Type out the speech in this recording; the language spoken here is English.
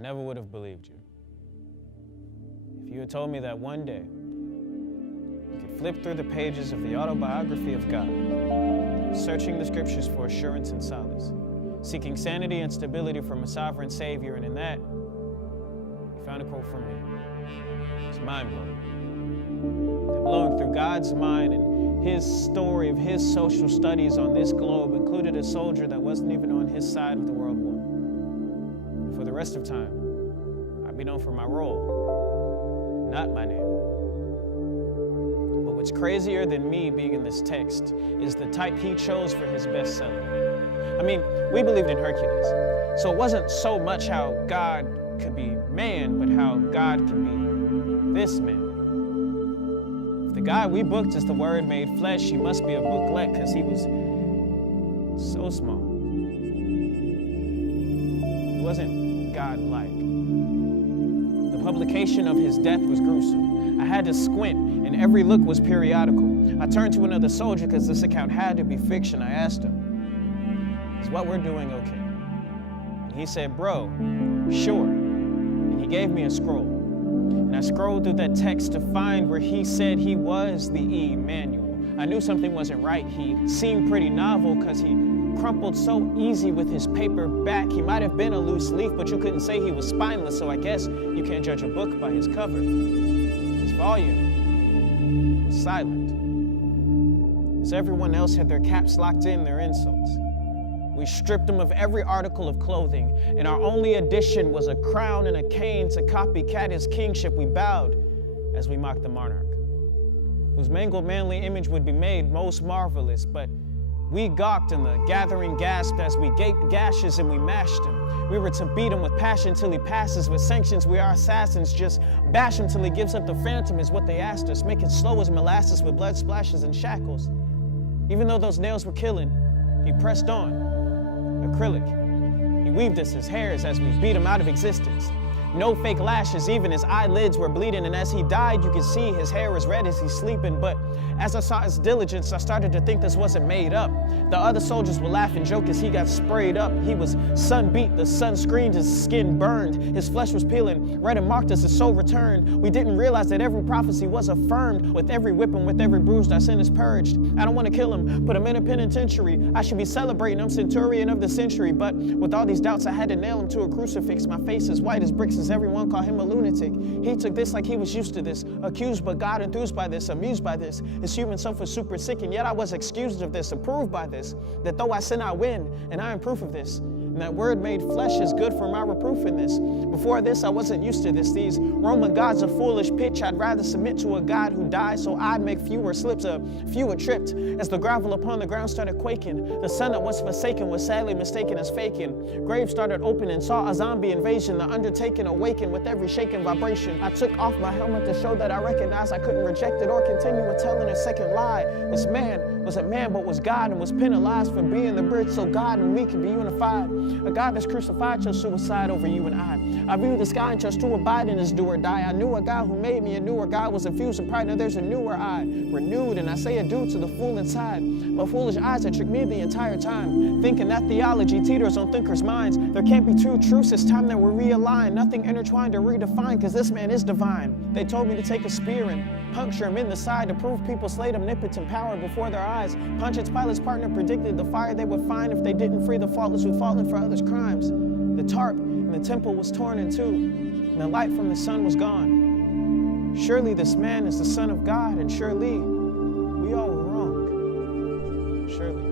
I never would have believed you. If you had told me that one day you could flip through the pages of the autobiography of God, searching the scriptures for assurance and solace, seeking sanity and stability from a sovereign Savior, and in that, you found a quote from me. It's mind-blowing. That blowing through God's mind and his story of his social studies on this globe included a soldier that wasn't even on his side of the World War. For the rest of time, I'd be known for my role, not my name. But what's crazier than me being in this text is the type he chose for his bestseller. I mean, we believed in Hercules, so it wasn't so much how God could be man, but how God can be this man. If the guy we booked is the Word made flesh, he must be a booklet, because he was so small. He wasn't God-like. The publication of his death was gruesome. I had to squint, and every look was periodical. I turned to another soldier because this account had to be fiction. I asked him, "Is what we're doing okay?" And he said, "Bro, sure." And he gave me a scroll. And I scrolled through that text to find where he said he was the Emmanuel. I knew something wasn't right. He seemed pretty novel because he crumpled so easy with his paper back. He might have been a loose leaf, but you couldn't say he was spineless, so I guess you can't judge a book by his cover. His volume was silent, as everyone else had their caps locked in their insults. We stripped him of every article of clothing, and our only addition was a crown and a cane to copycat his kingship. We bowed as we mocked the monarch, whose mangled manly image would be made most marvelous, but we gawked and the gathering gasped as we gaped gashes and we mashed him. We were to beat him with passion till he passes. With sanctions, we are assassins. Just bash him till he gives up the phantom is what they asked us. Make it slow as molasses with blood splashes and shackles. Even though those nails were killing, he pressed on. Acrylic. He weaved us his hairs as we beat him out of existence. No fake lashes, even his eyelids were bleeding, and as he died, you could see his hair was red as he's sleeping. But as I saw his diligence, I started to think this wasn't made up. The other soldiers would laugh and joke as he got sprayed up. He was sun-beat, the sun screened, his skin burned, his flesh was peeling, red and marked as his soul returned. We didn't realize that every prophecy was affirmed. With every whipping, with every bruise, our sin is purged. I don't want to kill him, put him in a penitentiary. I should be celebrating him, centurion of the century. But with all these doubts, I had to nail him to a crucifix. My face is white as bricks, as everyone called him a lunatic. He took this like he was used to this, accused but God enthused by this, amused by this. His human self was super sick, and yet I was excused of this, approved by this, that though I sin, I win, and I am proof of this. And that Word made flesh is good for my reproof in this. Before this, I wasn't used to this. These Roman gods of foolish pitch, I'd rather submit to a God who died so I'd make fewer slips, fewer tripped. As the gravel upon the ground started quaking, the son that was forsaken was sadly mistaken as faking. Graves started opening, saw a zombie invasion, the undertaking awakened with every shaking vibration. I took off my helmet to show that I recognized I couldn't reject it or continue with telling a second lie. This man was a man but was God and was penalized for being the bridge so God and we could be unified. A God that's crucified chose suicide over you and I view the sky and chose to abide in his do or die. I knew a God who made me, a newer God was infused in pride. Now there's a newer I, renewed, and I say adieu to the fool inside. But foolish eyes that tricked me the entire time, thinking that theology teeters on thinkers' minds. There can't be two truths, it's time that we're realigned. Nothing intertwined or redefined, because this man is divine. They told me to take a spear and puncture him in the side to prove people slayed omnipotent power before their eyes. Pontius Pilate's partner predicted the fire they would find if they didn't free the faultless who'd fallen for others' crimes. The tarp in the temple was torn in two, and the light from the sun was gone. Surely this man is the Son of God, and surely we all were wrong. Surely.